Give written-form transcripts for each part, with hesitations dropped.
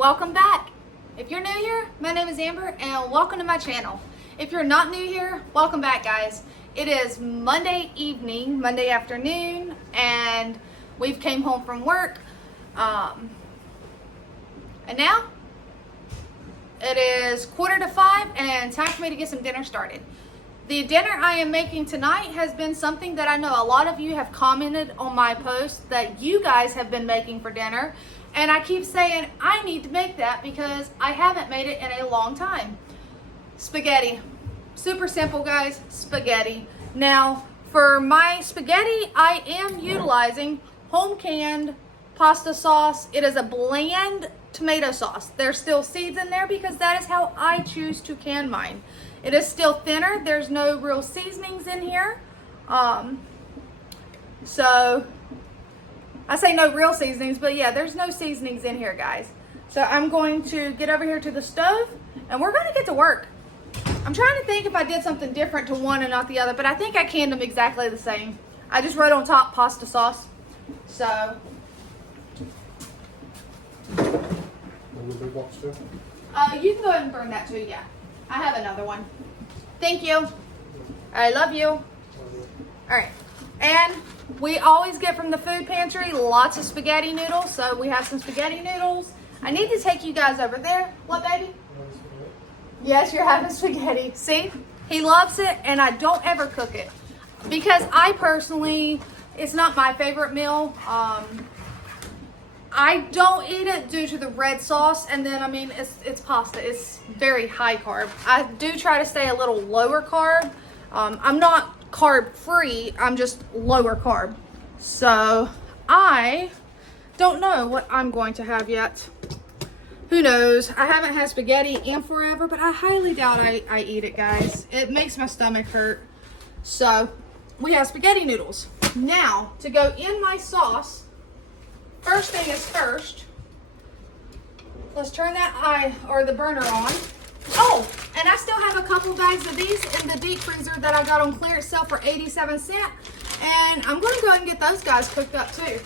welcome back. If you're new here, my name is Amber and welcome to my channel. If you're not new here, welcome back, guys. It is Monday evening, Monday afternoon, and we've came home from work. And now it is 4:45 and time for me to get some dinner started. The dinner I am making tonight has been something that I know a lot of you have commented on my post that you guys have been making for dinner. And I keep saying I need to make that because I haven't made it in a long time. Spaghetti. Super simple, guys. Spaghetti. Now, for my spaghetti, I am utilizing home canned pasta sauce. It is a bland tomato sauce. There's still seeds in there because that is how I choose to can mine. It is still thinner. There's no real seasonings in here. So I say no real seasonings, but yeah, there's no seasonings in here, guys. So I'm going to get over here to the stove and we're going to get to work. I'm trying to think if I did something different to one and not the other, but I think I canned them exactly the same. I just wrote on top pasta sauce. So you can go ahead and burn that too, yeah. I have another one. Thank you. I love you. All right. And we always get from the food pantry lots of spaghetti noodles. So we have some spaghetti noodles. I need to take you guys over there. What, baby? Yes, you're having spaghetti. See? He loves it and I don't ever cook it. Because I personally, it's not my favorite meal. I don't eat it due to the red sauce, and then I mean it's pasta. It's very high carb. I do try to stay a little lower carb. I'm not carb free, I'm just lower carb. So I don't know what I'm going to have yet. Who knows? I haven't had spaghetti in forever, but I highly doubt I eat it, guys. It makes my stomach hurt. So we have spaghetti noodles. Now to go in my sauce, first thing is first, let's turn that the burner on. Oh, and I still have a couple bags of these in the deep freezer that I got on clearance sale for 87 cents. And I'm going to go ahead and get those guys cooked up too.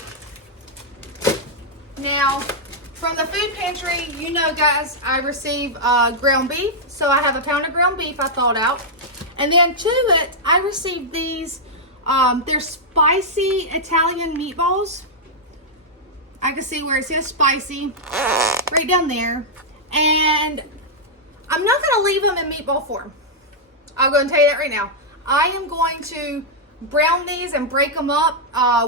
Now, from the food pantry, you know, guys, I receive ground beef. So I have a pound of ground beef I thawed out. And then to it, I received these, they're spicy Italian meatballs. I can see where it says spicy right down there. And I'm not going to leave them in meatball form. I'm going to tell you that right now. I am going to brown these and break them up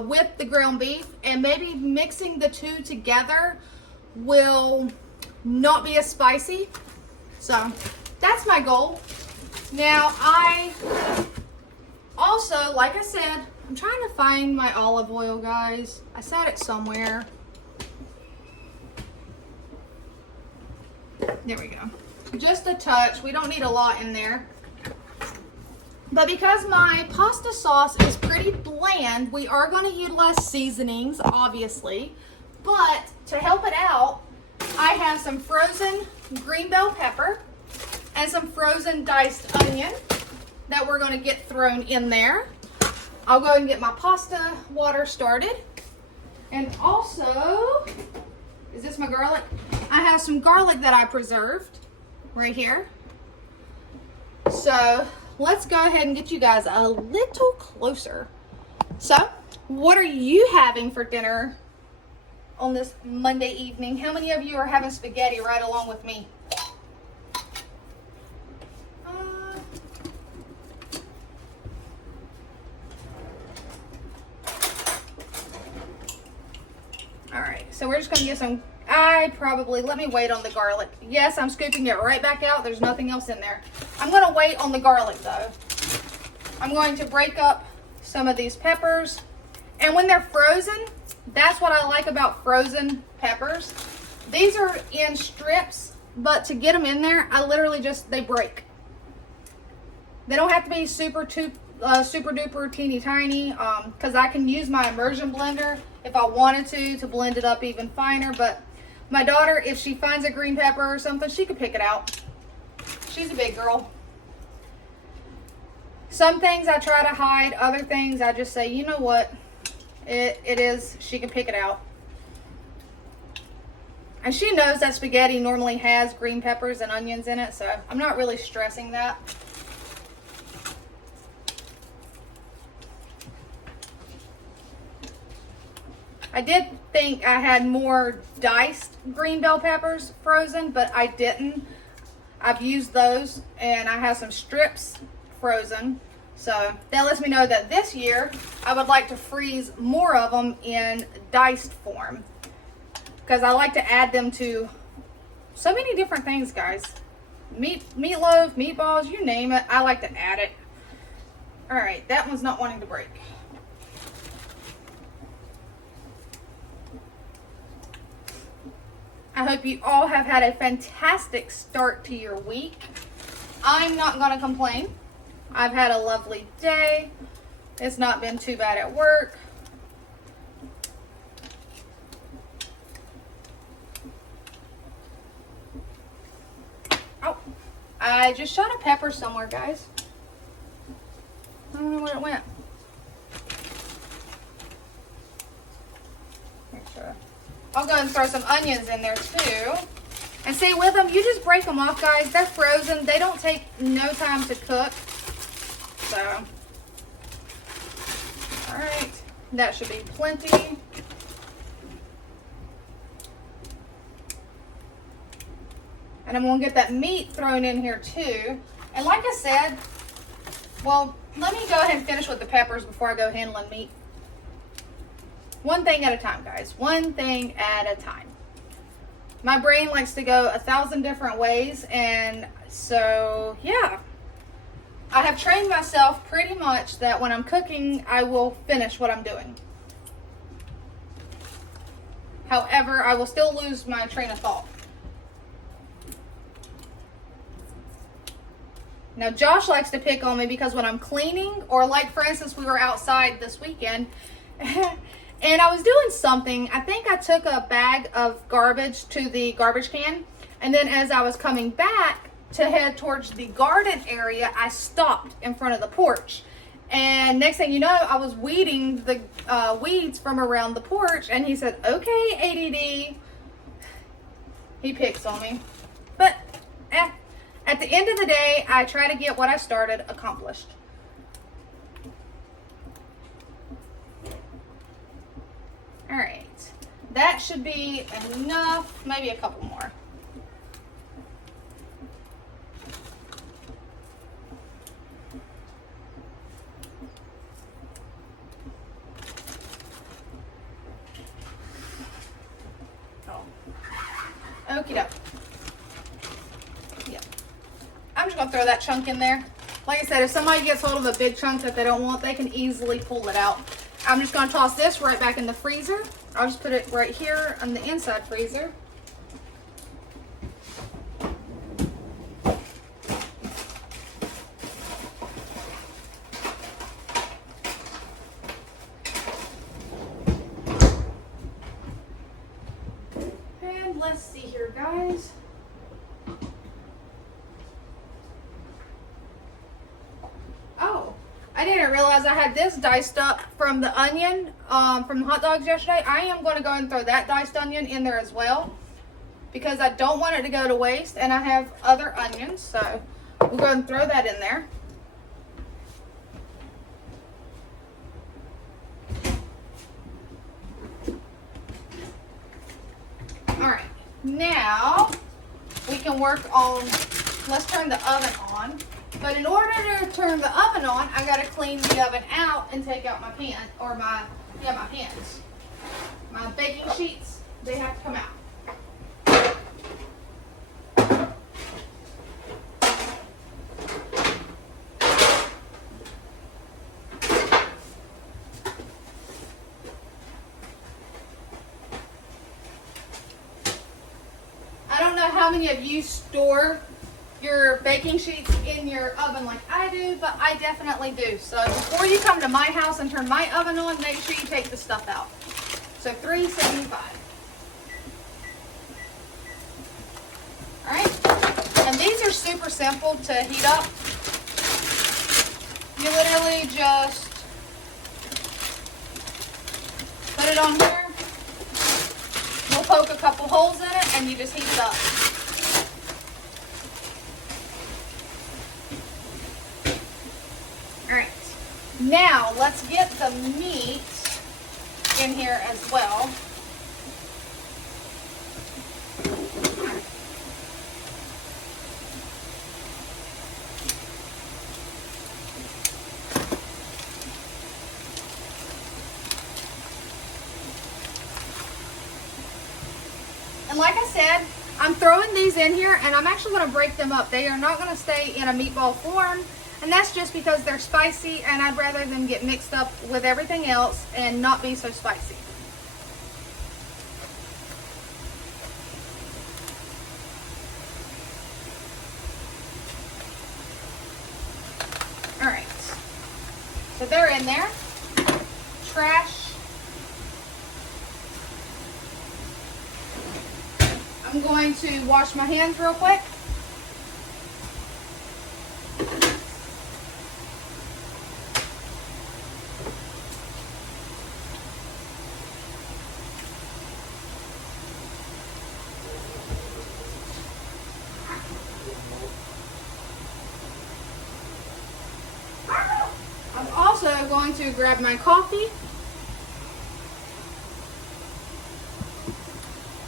with the ground beef. And maybe mixing the two together will not be as spicy. So that's my goal. Now I also, like I said, I'm trying to find my olive oil, guys. I said it somewhere. There we go. Just a touch. We don't need a lot in there. But because my pasta sauce is pretty bland, we are going to utilize seasonings, obviously. But to help it out, I have some frozen green bell pepper and some frozen diced onion that we're going to get thrown in there. I'll go ahead and get my pasta water started. And also, is this my garlic? I have some garlic that I preserved right here. So let's go ahead and get you guys a little closer. So what are you having for dinner on this Monday evening? How many of you are having spaghetti right along with me? All right, so we're just gonna get some, let me wait on the garlic. Yes, I'm scooping it right back out. There's nothing else in there. I'm gonna wait on the garlic though. I'm going to break up some of these peppers. And when they're frozen, that's what I like about frozen peppers. These are in strips, but to get them in there, I literally they break. They don't have to be super duper teeny tiny, because I can use my immersion blender if I wanted to blend it up even finer. But my daughter, if she finds a green pepper or something, she could pick it out. She's a big girl. Some things I try to hide, other things I just say, you know what, it is, she can pick it out. And she knows that spaghetti normally has green peppers and onions in it, so I'm not really stressing that. I did think I had more diced green bell peppers frozen, but I didn't. I've used those, and I have some strips frozen. So that lets me know that this year I would like to freeze more of them in diced form, because I like to add them to so many different things, guys. Meatloaf, meatballs, you name it, I like to add it. All right, that one's not wanting to break. I hope you all have had a fantastic start to your week. I'm not going to complain. I've had a lovely day. It's not been too bad at work. Oh, I just shot a pepper somewhere, guys. I don't know where it went. I'll go and throw some onions in there too. And see, with them, you just break them off, guys. They're frozen. They don't take no time to cook. So, all right. That should be plenty. And I'm going to get that meat thrown in here too. And like I said, well, let me go ahead and finish with the peppers before I go handling meat. One thing at a time, guys. One thing at a time. My brain likes to go 1,000 different ways, and so, yeah. I have trained myself pretty much that when I'm cooking, I will finish what I'm doing. However, I will still lose my train of thought. Now, Josh likes to pick on me because when I'm cleaning, or like, for instance, we were outside this weekend, and I was doing something. I think I took a bag of garbage to the garbage can. And then as I was coming back to head towards the garden area, I stopped in front of the porch. And next thing you know, I was weeding the weeds from around the porch. And he said, okay, ADD. He picks on me. But at the end of the day, I try to get what I started accomplished. All right, that should be enough, maybe a couple more. Oh, okie doke. Yeah, I'm just gonna throw that chunk in there. Like I said, if somebody gets hold of a big chunk that they don't want, they can easily pull it out. I'm just going to toss this right back in the freezer. I'll just put it right here on the inside freezer. And let's see here, guys. Oh, I didn't realize I had this diced up from the onion from the hot dogs yesterday. I am going to go and throw that diced onion in there as well, because I don't want it to go to waste, and I have other onions, so we'll go and throw that in there. All right, now we can work on, let's turn the oven on. But in order to turn the oven on, I gotta clean the oven out and take out my pan, or my pans. My baking sheets, they have to come out. I don't know how many of you store your baking sheets in your oven like I do, but I definitely do. So before you come to my house and turn my oven on, make sure you take the stuff out. So $3.75. All right, and these are super simple to heat up. You literally just put it on here. We'll poke a couple holes in it, and you just heat it up. All right, now let's get the meat in here as well. And like I said, I'm throwing these in here and I'm actually going to break them up. They are not going to stay in a meatball form, and that's just because they're spicy and I'd rather them get mixed up with everything else and not be so spicy. All right, so they're in there. Trash. I'm going to wash my hands real quick. I'm also going to grab my coffee.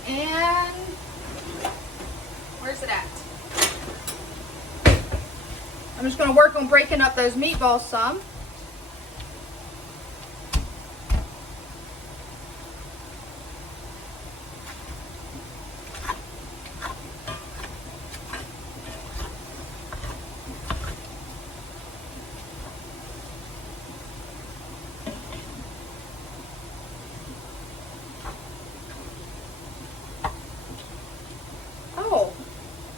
And where's it at? I'm just going to work on breaking up those meatballs some.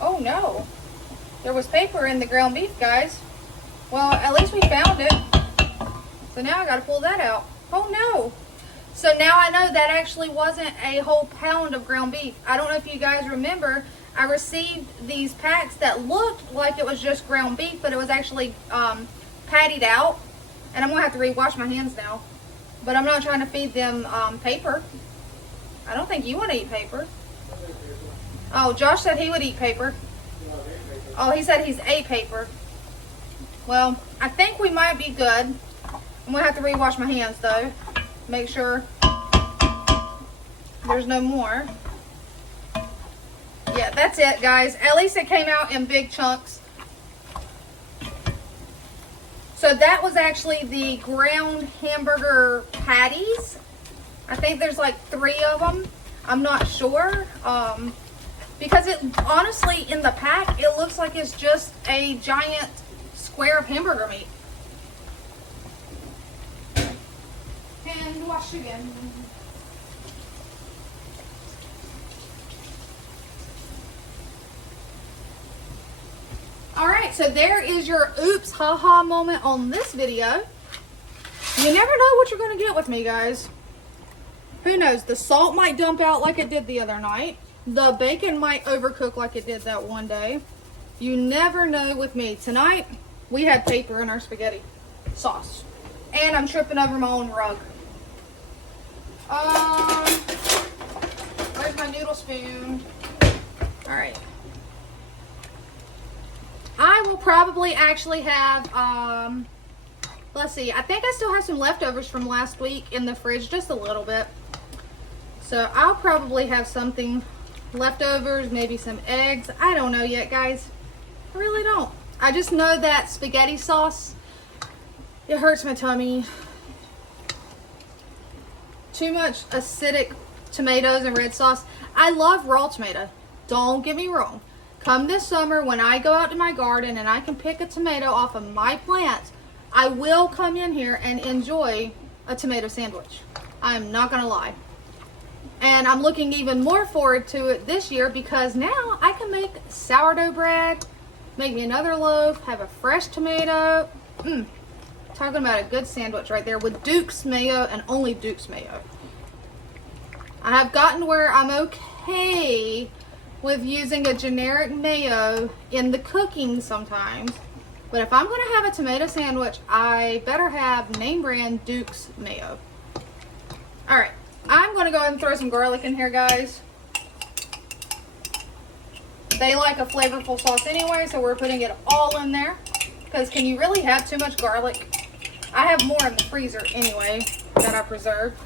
Oh no, there was paper in the ground beef, guys. Well, at least we found it. So now I gotta pull that out. Oh no. So now I know that actually wasn't a whole pound of ground beef. I don't know if you guys remember, I received these packs that looked like it was just ground beef, but it was actually pattied out. And I'm gonna have to rewash my hands now. But I'm not trying to feed them paper. I don't think you want to eat paper. Oh, Josh said he would eat paper. Oh, he said he's ate paper. Well, I think we might be good. I'm going to have to rewash my hands, though. Make sure there's no more. Yeah, that's it, guys. At least it came out in big chunks. So that was actually the ground hamburger patties. I think there's like 3 of them. I'm not sure. Because it honestly, in the pack, it looks like it's just a giant square of hamburger meat. And wash again. Alright, so there is your oops haha moment on this video. You never know what you're going to get with me, guys. Who knows? The salt might dump out like it did the other night. The bacon might overcook like it did that one day. You never know with me. Tonight, we had paper in our spaghetti sauce. And I'm tripping over my own rug. Where's my noodle spoon? Alright. I will probably actually have, let's see. I think I still have some leftovers from last week in the fridge. Just a little bit. So I'll probably have something leftovers, maybe some eggs. I don't know yet, guys. I really don't. I just know that spaghetti sauce, it hurts my tummy. Too much acidic tomatoes and red sauce. I love raw tomato. Don't get me wrong. Come this summer when I go out to my garden and I can pick a tomato off of my plants, I will come in here and enjoy a tomato sandwich. I'm not gonna lie. And I'm looking even more forward to it this year because now I can make sourdough bread, make me another loaf, have a fresh tomato. Talking about a good sandwich right there with Duke's mayo and only Duke's mayo. I have gotten where I'm okay with using a generic mayo in the cooking sometimes. But if I'm going to have a tomato sandwich, I better have name brand Duke's mayo. Alright. I'm going to go ahead and throw some garlic in here, guys. They like a flavorful sauce anyway, so we're putting it all in there. Because can you really have too much garlic? I have more in the freezer anyway that I preserved.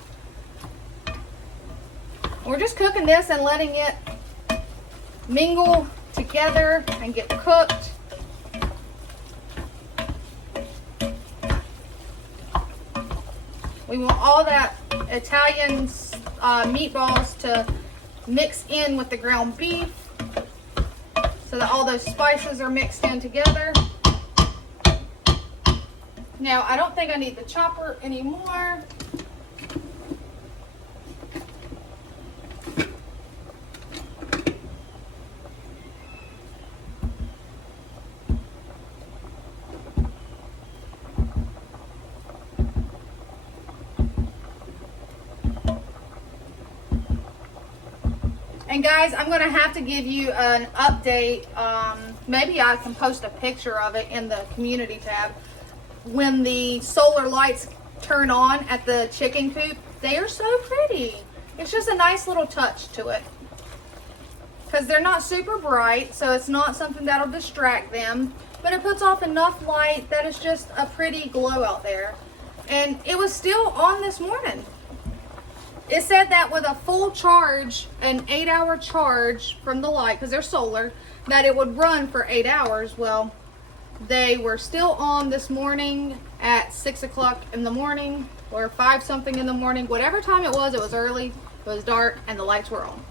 We're just cooking this and letting it mingle together and get cooked. We want all that Italian meatballs to mix in with the ground beef so that all those spices are mixed in together. Now, I don't think I need the chopper anymore. And guys, I'm going to have to give you an update. Maybe I can post a picture of it in the community tab. When the solar lights turn on at the chicken coop, they are so pretty. It's just a nice little touch to it. Because they're not super bright, so it's not something that'll distract them. But it puts off enough light that it's just a pretty glow out there. And it was still on this morning. It said that with a full charge, an 8-hour charge from the light, because they're solar, that it would run for 8 hours. Well, they were still on this morning at 6 o'clock in the morning or 5 something in the morning. Whatever time it was early, it was dark, and the lights were on.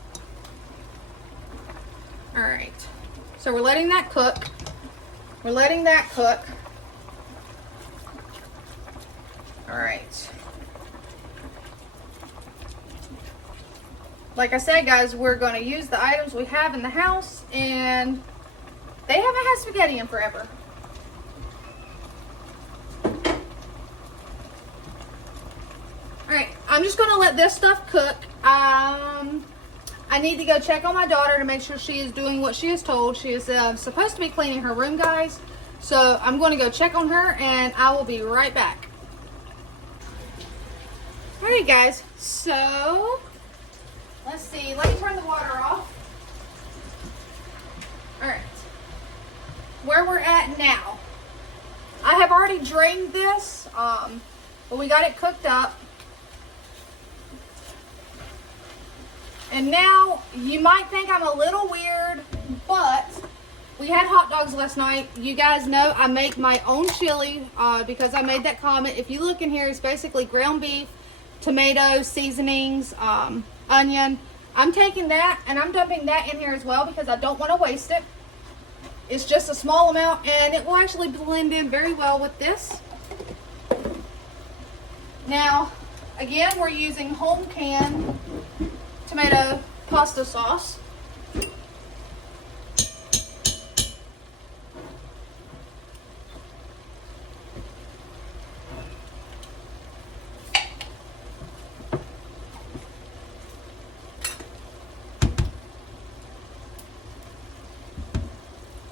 All right, so we're letting that cook. We're letting that cook. All right. Like I said, guys, we're going to use the items we have in the house, and they haven't had spaghetti in forever. Alright, I'm just going to let this stuff cook. I need to go check on my daughter to make sure she is doing what she is told. She is supposed to be cleaning her room, guys. So I'm going to go check on her, and I will be right back. Alright, guys, so let's see. Let me turn the water off. Alright. Where we're at now. I have already drained this, but we got it cooked up. And now, you might think I'm a little weird, but we had hot dogs last night. You guys know I make my own chili because I made that comment. If you look in here, it's basically ground beef, tomatoes, seasonings, onion. I'm taking that and I'm dumping that in here as well because I don't want to waste it. It's just a small amount and it will actually blend in very well with this. Now, again, we're using home canned tomato pasta sauce.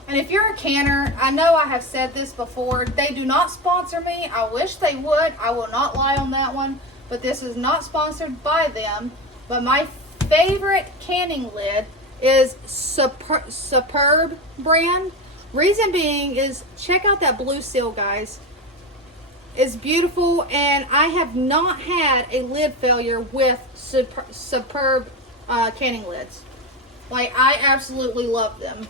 And if you're a canner, I know I have said this before, they do not sponsor me. I wish they would. I will not lie on that one. But this is not sponsored by them. But my favorite canning lid is Superb brand. Reason being is, check out that blue seal, guys. It's beautiful, and I have not had a lid failure with Superb canning lids. Like, I absolutely love them.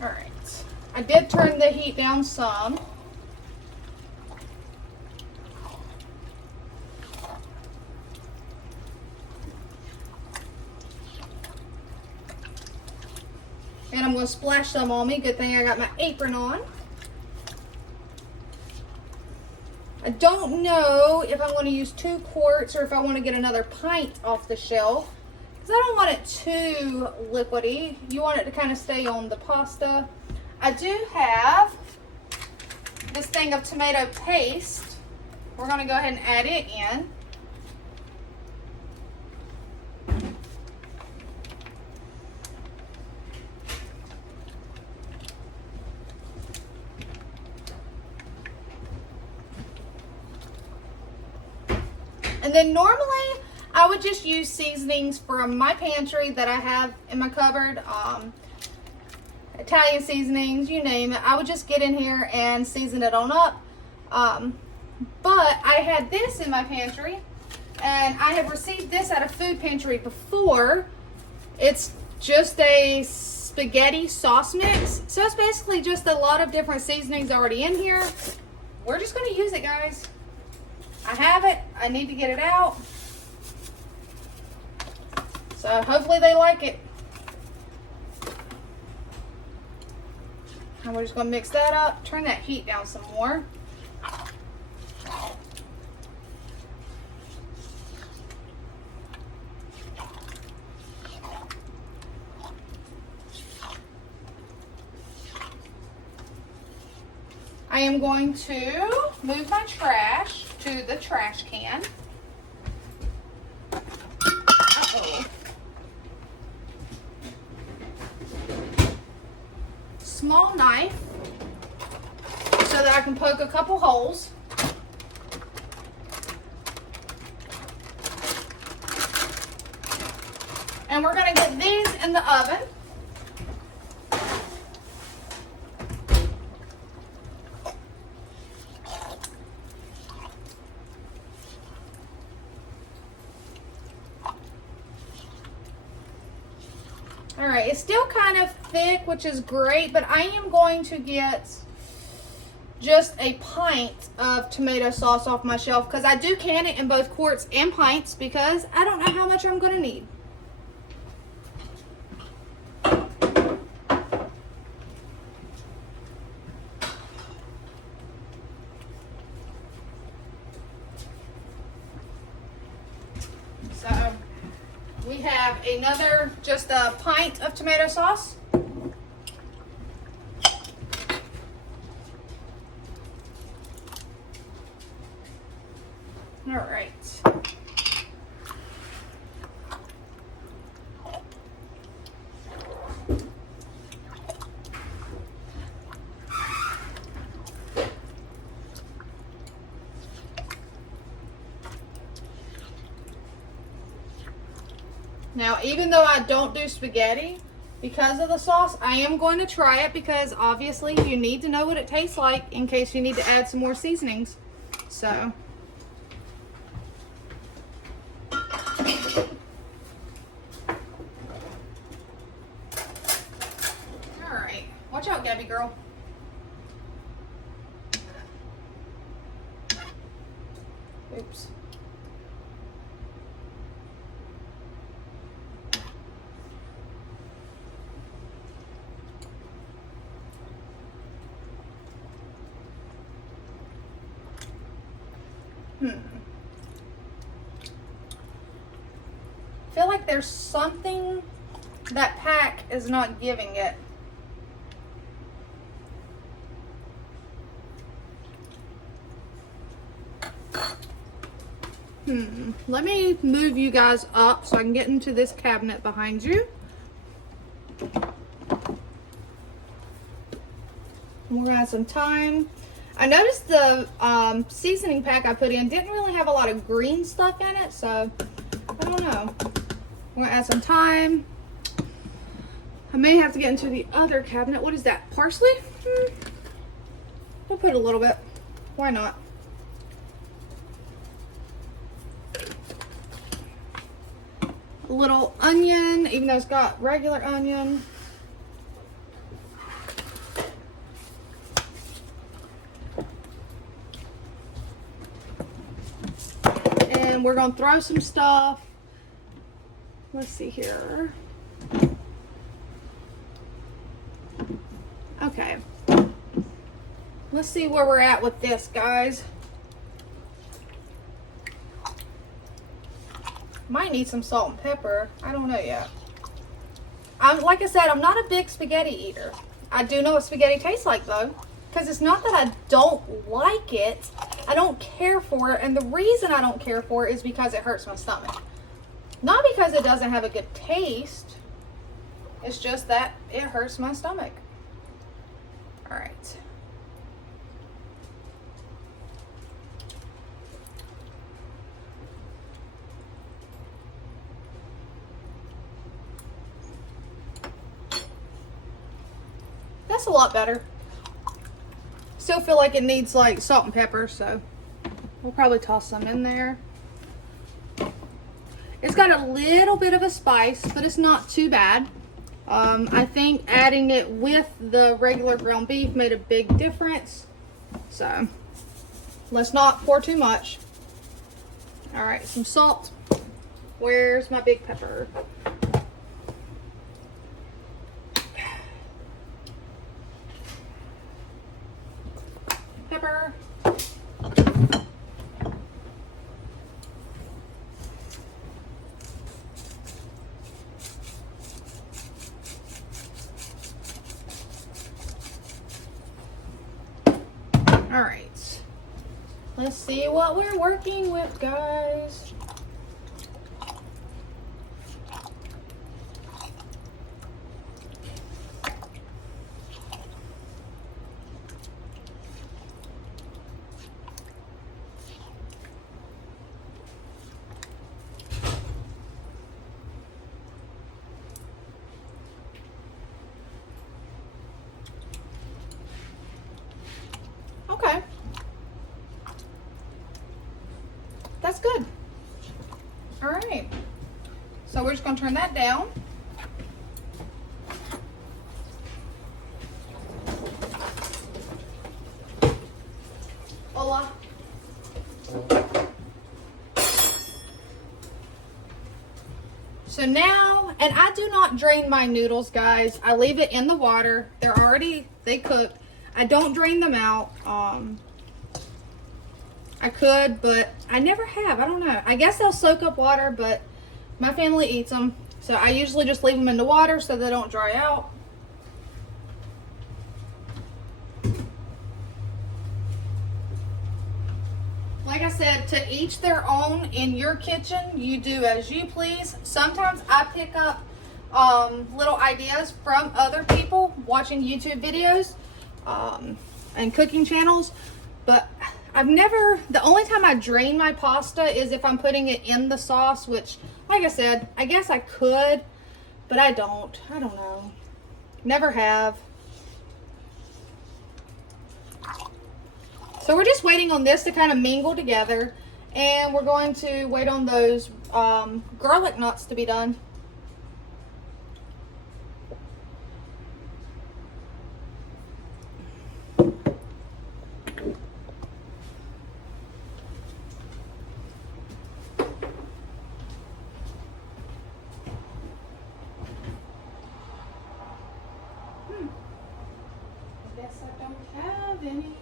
Alright, I did turn the heat down some. And I'm going to splash some on me. Good thing I got my apron on. I don't know if I'm going to use 2 quarts or if I want to get another pint off the shelf. I don't want it too liquidy. You want it to kind of stay on the pasta. I do have this thing of tomato paste. We're going to go ahead and add it in. And then normally I would just use seasonings from my pantry that I have in my cupboard. Italian seasonings, you name it. I would just get in here and season it on up. But I had this in my pantry, and I have received this at a food pantry before. It's just a spaghetti sauce mix. So it's basically just a lot of different seasonings already in here. We're just going to use it, guys. I have it. I need to get it out. So hopefully they like it. And we're just going to mix that up. Turn that heat down some more. I am going to move my trash to the trash can. Uh-oh. Small knife so that I can poke a couple holes. And we're going to get these in the oven. Alright, it's still kind of thick, which is great, but I am going to get just a pint of tomato sauce off my shelf because I do can it in both quarts and pints because I don't know how much I'm going to need. So we have another, just a pint of tomato sauce. All right. Now, even though I don't do spaghetti because of the sauce, I am going to try it because obviously you need to know what it tastes like in case you need to add some more seasonings. So, all right. Watch out, Gabby girl. Oops. I feel like there's something that pack is not giving it. Let me move you guys up so I can get into this cabinet behind you. We're gonna have some thyme. I noticed the seasoning pack I put in didn't really have a lot of green stuff in it, so I don't know. We're gonna add some thyme. I may have to get into the other cabinet. What is that? Parsley? We'll put a little bit. Why not? A little onion, even though it's got regular onion. And we're gonna throw some stuff. Let's see here. Okay. Let's see where we're at with this, guys. Might need some salt and pepper. I don't know yet. Like I said, I'm not a big spaghetti eater. I do know what spaghetti tastes like though. Because it's not that I don't like it. I don't care for it. And the reason I don't care for it is because it hurts my stomach. Not because it doesn't have a good taste. It's just that it hurts my stomach. All right. That's a lot better. Still feel like it needs like salt and pepper, so we'll probably toss some in there. It's got a little bit of a spice, but it's not too bad. I think adding it with the regular ground beef made a big difference. So let's not pour too much. All right, some salt. Where's my big pepper? Pepper. All right, let's see what we're working with, guys. Okay. That's good. All right. So we're just going to turn that down. Hola. So now, and I do not drain my noodles, guys. I leave it in the water. They cooked. I don't drain them out. I could, but I never have. I don't know. I guess they'll soak up water, but my family eats them. So I usually just leave them in the water so they don't dry out. Like I said, to each their own. In your kitchen, you do as you please. Sometimes I pick up little ideas from other people watching YouTube videos and cooking channels, but the only time I drain my pasta is if I'm putting it in the sauce, which, like I said, I guess I could, but I don't know. Never have. So we're just waiting on this to kind of mingle together, and we're going to wait on those garlic knots to be done. I guess I don't have any.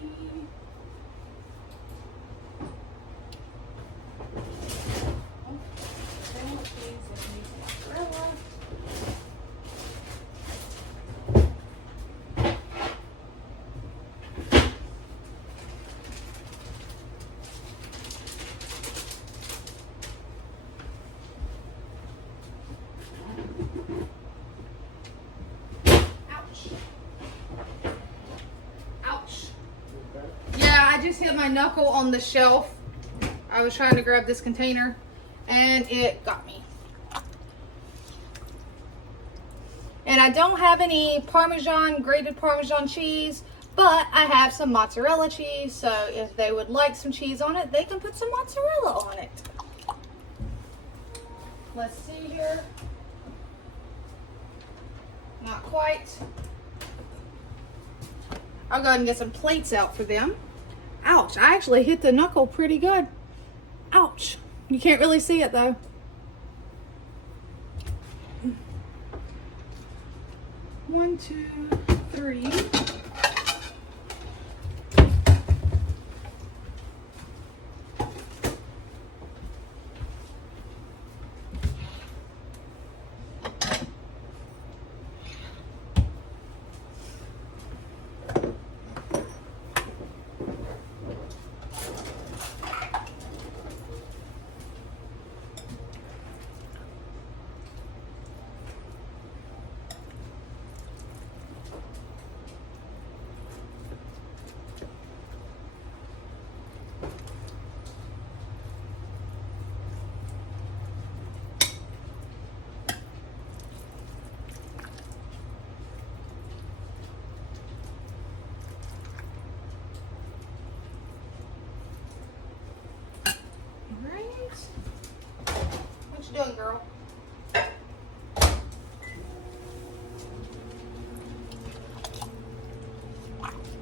I just hit my knuckle on the shelf. I was trying to grab this container and it got me. And I don't have any grated Parmesan cheese, but I have some mozzarella cheese. So if they would like some cheese on it, they can put some mozzarella on it. Let's see here. Not quite. I'll go ahead and get some plates out for them. Ouch, I actually hit the knuckle pretty good. Ouch. You can't really see it though. One, two, three.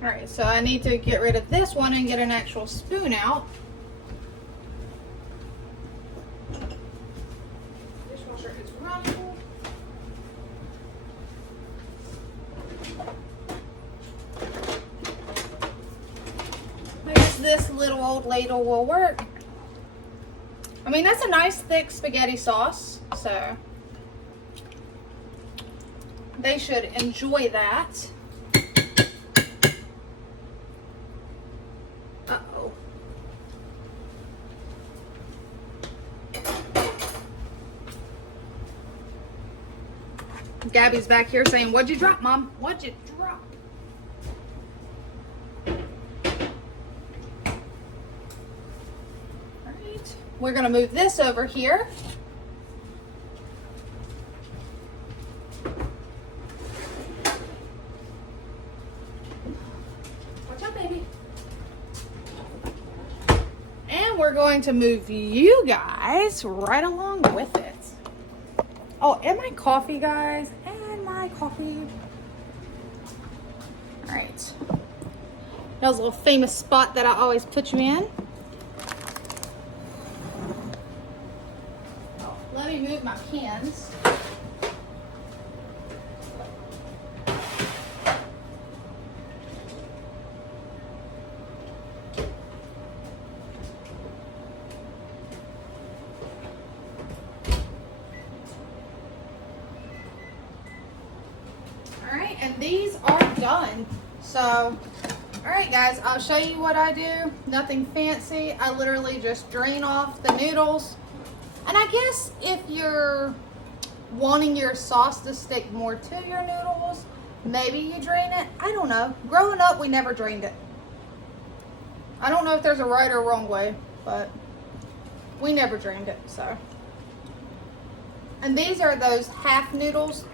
Alright, so I need to get rid of this one and get an actual spoon out. Dishwasher is running. I guess this little old ladle will work. I mean, that's a nice thick spaghetti sauce, so they should enjoy that. Uh-oh. Gabby's back here saying, "What'd you drop, Mom? What'd you drop?" Alright, we're gonna move this over here. Watch out, baby. And we're going to move you guys right along with it. Oh, and my coffee, guys. And my coffee. Alright. That was a little famous spot that I always put you in. Oh, let me move my cans. Alright, and these are done. So, alright guys, I'll show you what I do. Nothing fancy. I literally just drain off the noodles. And I guess if you're wanting your sauce to stick more to your noodles, maybe you drain it. I don't know. Growing up, we never drained it. I don't know if there's a right or wrong way, but we never drained it, so. And these are those half noodles.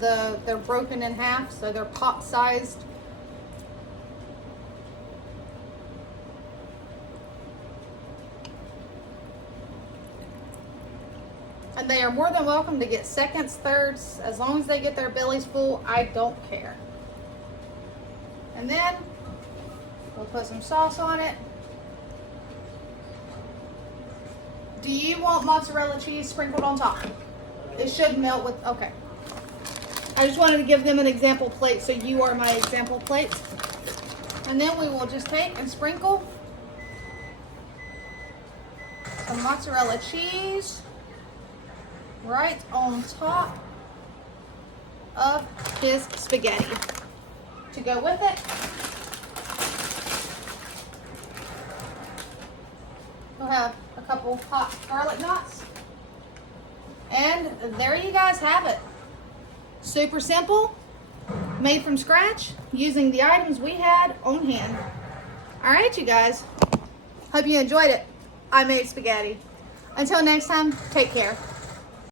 They're broken in half, so they're pot-sized. And they are more than welcome to get seconds, thirds, as long as they get their bellies full. I don't care. And then we'll put some sauce on it. Do you want mozzarella cheese sprinkled on top? It should melt with, okay. I just wanted to give them an example plate, so you are my example plate. And then we will just take and sprinkle some mozzarella cheese right on top of his spaghetti. To go with it, we'll have a couple hot garlic knots. And there you guys have it. Super simple, made from scratch, using the items we had on hand. All right, you guys. Hope you enjoyed it. I made spaghetti. Until next time, take care.